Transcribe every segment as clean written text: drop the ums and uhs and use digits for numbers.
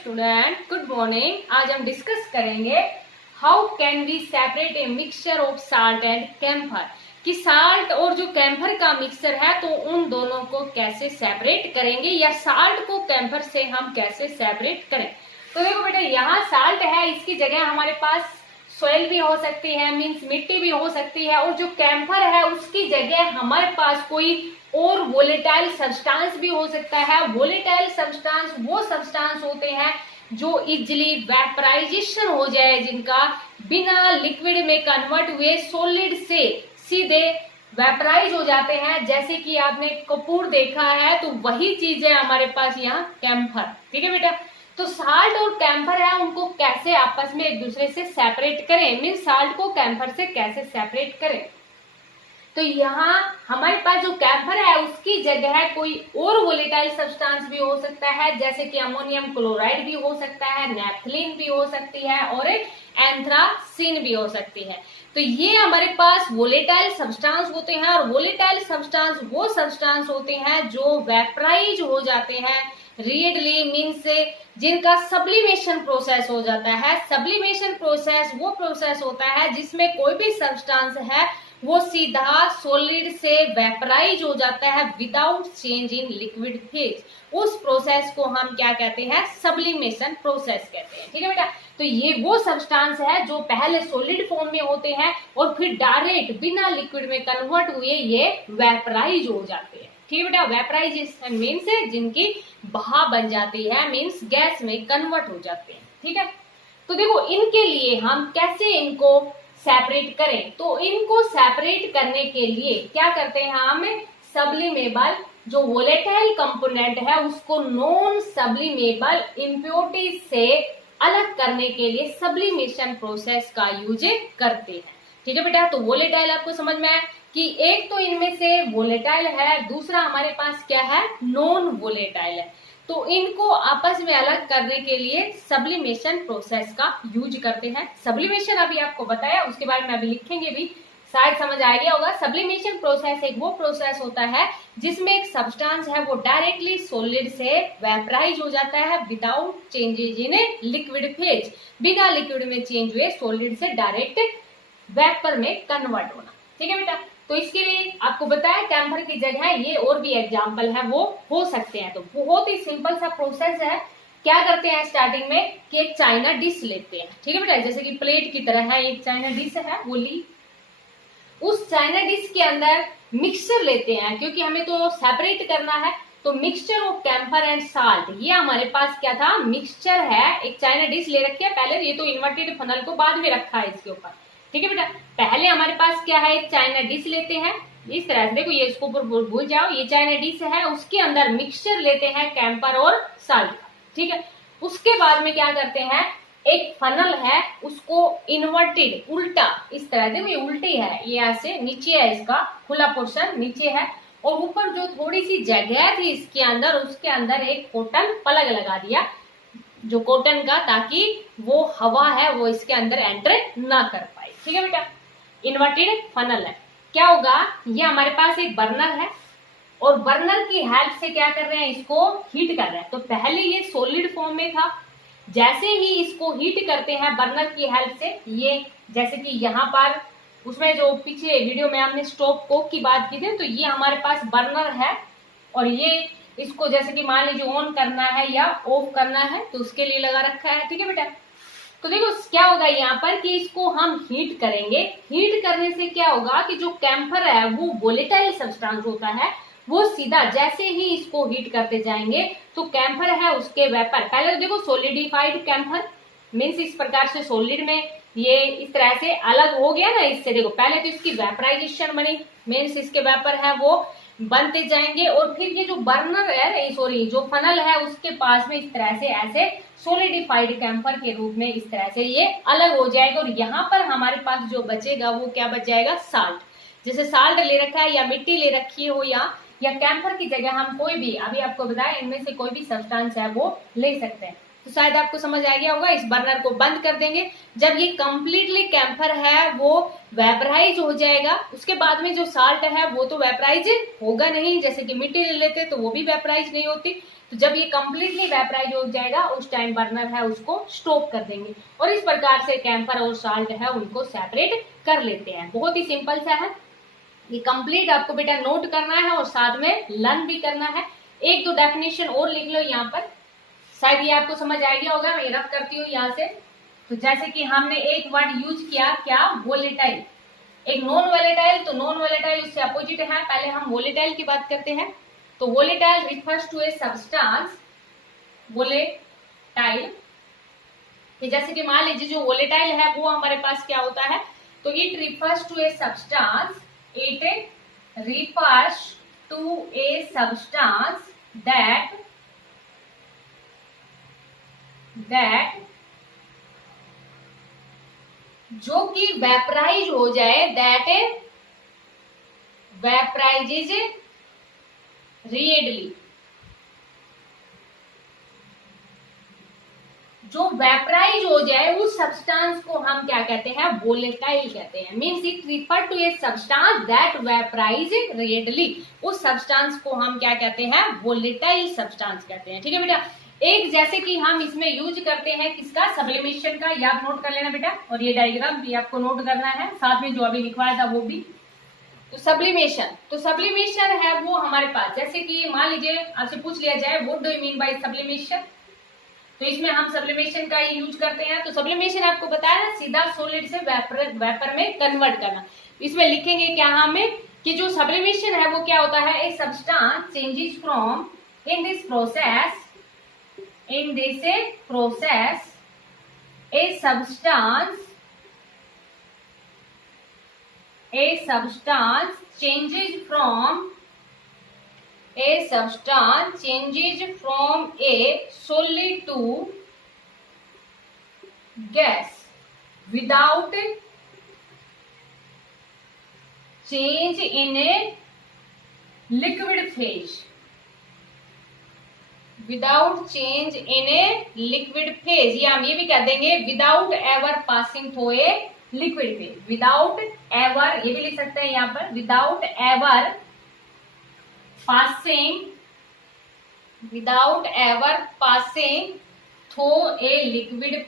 Student, good morning. आज हम discuss करेंगे how can we separate a mixture of salt and camphor, कि salt और जो कैम्फर का मिक्सचर है तो उन दोनों को कैसे सेपरेट करेंगे या साल्ट को कैम्फर से हम कैसे सेपरेट करें। तो देखो बेटा, यहाँ साल्ट है, इसकी जगह हमारे पास सॉइल भी हो सकती है, मीन्स मिट्टी भी हो सकती है, और जो कैम्फर है उसकी जगह हमारे पास कोई और वोलेटाइल सब्सटेंस भी हो सकता है। वोलेटाइल सब्सटेंस वो सब्सटेंस होते हैं जो इजिली वेपराइजेशन हो जाए, जिनका बिना लिक्विड में कन्वर्ट हुए सॉलिड से सीधे वेपराइज हो जाते हैं। जैसे कि आपने कपूर देखा है, तो वही चीज है हमारे पास यहाँ कैम्फर। ठीक है बेटा, तो साल्ट और कैम्फर है, उनको कैसे आपस में एक दूसरे से सेपरेट करें, मीन साल्ट को कैम्फर से कैसे सेपरेट करें। तो यहाँ हमारे पास जो कैम्फर है उसकी जगह कोई और वोलेटाइल सब्सटेंस भी हो सकता है, जैसे कि अमोनियम क्लोराइड भी हो सकता है, नेफ्थलीन भी हो सकती है और एंथ्रासिन भी हो सकती है। तो ये हमारे पास वोलेटाइल सब्सटेंस होते हैं, और वोलेटाइल सब्सटेंस वो सब्सटेंस होते हैं जो वेपराइज हो जाते हैं रेडियली, मीन्स जिनका सब्लिमेशन प्रोसेस हो जाता है। सब्लिमेशन प्रोसेस वो प्रोसेस होता है जिसमें कोई भी सब्सटेंस है वो सीधा सॉलिड से वेपराइज हो जाता है without change in liquid phase. उस प्रोसेस को हम क्या कहते हैं, सब्लिमेशन प्रोसेस कहते हैं। ठीक है बेटा, तो ये वो सब्सटेंस है जो पहले सॉलिड फॉर्म में होते हैं और फिर डायरेक्ट बिना लिक्विड में कन्वर्ट हुए ये वेपराइज हो जाते हैं। ठीक है बेटा, वेपराइजेशन मीन्स जिनकी भाप बन जाती है, मीन्स गैस में कन्वर्ट हो जाते हैं। ठीक है, तो देखो इनके लिए हम कैसे इनको सेपरेट करें। तो इनको सेपरेट करने के लिए क्या करते हैं हम, सब्लिमेबल जो वोलेटाइल कंपोनेंट है उसको नॉन सब्लिमेबल इम्प्योरिटी से अलग करने के लिए सब्लिमेशन प्रोसेस का यूज करते हैं। ठीक है बेटा, तो वोलेटाइल आपको समझ में आया कि एक तो इनमें से वोलेटाइल है, दूसरा हमारे पास क्या है, नॉन वोलेटाइल है। तो इनको आपस में अलग करने के लिए सब्लिमेशन प्रोसेस का यूज करते हैं। सब्लिमेशन अभी आपको बताया, उसके बारे में अभी लिखेंगे भी, शायद समझ आ गया होगा। सब्लिमेशन प्रोसेस एक वो प्रोसेस होता है जिसमें एक सब्सटेंस है वो डायरेक्टली सॉलिड से वेपराइज हो जाता है without changes in liquid phase, बिना लिक्विड में चेंज हुए सॉलिड से डायरेक्ट वेपर में कन्वर्ट होना। ठीक है बेटा, तो इसके लिए आपको बताया कैम्फर की जगह ये और भी एग्जाम्पल है वो हो सकते हैं। तो बहुत ही सिंपल सा प्रोसेस है। क्या करते हैं स्टार्टिंग में कि एक चाइना डिश लेते हैं। ठीक है बेटा, जैसे कि प्लेट की तरह है, एक चाइना डिश है वो ली। उस चाइना डिश के अंदर मिक्सचर लेते हैं, क्योंकि हमें तो सेपरेट करना है। तो mixture of camphor and salt, ये हमारे पास क्या था, मिक्सचर है। एक चाइना डिश ले रखी है पहले, ये तो इन्वर्टेड फनल को बाद में रखा है इसके ऊपर। ठीक है बेटा, पहले हमारे पास क्या है, एक चाइना डिश लेते हैं इस तरह से। देखो ये इसको भूल जाओ, ये चाइना डिश है, उसके अंदर मिक्सचर लेते हैं कैम्फर और साल्ट का। ठीक है, उसके बाद में क्या करते हैं, एक फनल है उसको इन्वर्टेड उल्टा इस तरह, देखो ये उल्टी है, ये ऐसे नीचे है, इसका खुला पोर्शन नीचे है, और ऊपर जो थोड़ी सी जगह थी इसके अंदर, उसके अंदर एक कॉटन प्लग लगा दिया जो कॉटन का, ताकि वो हवा है वो इसके अंदर एंटर ना कर पाए। ठीक है बेटा, इन्वर्टेड फनल है। क्या होगा, ये हमारे पास एक बर्नर है और बर्नर की हेल्प से क्या कर रहे हैं, इसको हीट कर रहे हैं। तो पहले ये सॉलिड फॉर्म में था, जैसे ही इसको हीट करते हैं बर्नर की हेल्प से, ये जैसे कि यहाँ पर उसमें जो पीछे वीडियो में हमने स्टोव कोक की बात की थी, तो ये हमारे पास बर्नर है और ये इसको जैसे कि मान लीजिए ऑन करना है या ऑफ करना है तो उसके लिए लगा रखा है। ठीक है बेटा, तो देखो क्या होगा यहाँ पर कि इसको हम हीट करेंगे। हीट करने से क्या होगा कि जो कैम्फर है वो वोलेटाइल सब्सटेंस होता है, वो सीधा जैसे ही इसको हीट करते जाएंगे तो कैम्फर है उसके वेपर, पहले तो देखो सोलिडिफाइड कैम्फर मीन्स इस प्रकार से सॉलिड में ये इस तरह से अलग हो गया ना इससे। देखो पहले तो इसकी वेपराइजेशन बनी, मीन्स इसके वेपर है वो बनते जाएंगे, और फिर ये जो बर्नर है, सॉरी जो फनल है उसके पास में इस तरह से ऐसे सोलिडिफाइड कैम्फर के रूप में इस तरह से ये अलग हो जाएगा, और यहाँ पर हमारे पास जो बचेगा वो क्या बच जाएगा, साल्ट। जैसे साल्ट ले रखा है या मिट्टी ले रखी हो या कैम्फर की जगह हम कोई भी, अभी आपको बताया इनमें से कोई भी सब्सटेंस है वो ले सकते हैं। तो शायद आपको समझ आ गया होगा। इस बर्नर को बंद कर देंगे, जब ये कंप्लीटली कैम्फर है वो वेपराइज हो जाएगा, उसके बाद में जो साल्ट है वो तो वेपराइज होगा नहीं, जैसे कि मिट्टी ले लेते तो वो भी वेपराइज नहीं होती। तो जब ये कंप्लीटली वेपराइज हो जाएगा उस टाइम बर्नर है उसको स्टॉप कर देंगे और इस प्रकार से कैंफर और साल्ट है उनको सेपरेट कर लेते हैं। बहुत ही सिंपल सा है, ये कंप्लीट आपको बेटा नोट करना है और साथ में लर्न भी करना है। एक दो डेफिनेशन और लिख लो यहाँ पर, शायद ये आपको समझ आ गया होगा। मैं रफ करती हूँ यहाँ से। तो जैसे कि हमने एक वर्ड यूज किया, क्या, वोलेटाइल। एक नॉन वोलेटाइल, तो नॉन वोलेटाइल उससे अपोजिट है। पहले हम वोलेटाइल की बात करते हैं। तो volatile refers to a substance, volatile, जैसे कि मान लीजिए जो वोलेटाइल है वो हमारे पास क्या होता है, तो it refers to a substance, it refers to a substance that जो कि वेपराइज हो जाए, दैट वेपराइजेज रेडियली। जो वेपराइज हो जाए उस सब्सटेंस को हम क्या कहते हैं, वोलेटाइल कहते हैं। Means it refer to a substance that vaporise readily. उस सब्सटेंस को हम क्या कहते हैं, वोलेटाइल सब्सटेंस कहते हैं। ठीक है बेटा। एक जैसे कि हम इसमें यूज करते हैं किसका, सब्लिमेशन का, ये आप नोट कर लेना बेटा। और ये डायग्राम भी आपको नोट करना है, साथ में जो अभी लिखवाया था वो भी। तो सब्लिमेशन, तो सब्लिमेशन है वो हमारे पास, जैसे कि मान लीजिए आपसे पूछ लिया जाए what do you mean by sublimation, तो इसमें हम सब्लिमेशन का ही यूज करते हैं। तो सब्लिमेशन आपको बताया ना, सीधा सॉलिड से वेपर में कन्वर्ट करना। इसमें लिखेंगे क्या हमें, कि जो सब्लिमेशन है वो क्या होता है, ए substance changes from, in this process a substance changes from a solid to gas without change in a liquid phase, without change in A liquid phase, या हम ये भी कह देंगे without ever passing through a liquid phase. Without ever, ये भी लिख सकते हैं यहाँ पर, without ever passing through a liquid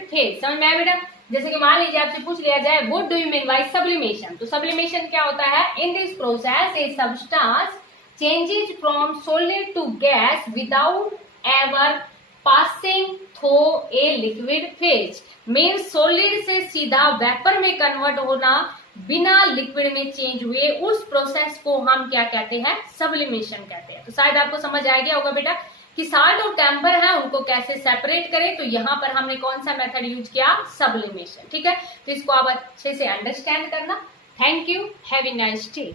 phase, समझ में आया बेटा। जैसे कि मान लीजिए आपसे पूछ लिया जाए what do you mean by sublimation, तो सब्लिमेशन क्या होता है, in this process a substance changes from solid to gas without ever passing through a liquid phase. Means solid से सीधा वेपर में कन्वर्ट होना बिना लिक्विड में चेंज हुए, उस प्रोसेस को हम क्या कहते हैं, सब्लिमेशन कहते हैं। तो शायद आपको समझ आ गया होगा बेटा कि साल्ट और कैम्फर है उनको कैसे सेपरेट करें। तो यहाँ पर हमने कौन सा मेथड यूज किया, सब्लिमेशन। ठीक है, तो इसको आप अच्छे से अंडरस्टैंड करना। Thank you, have a nice day.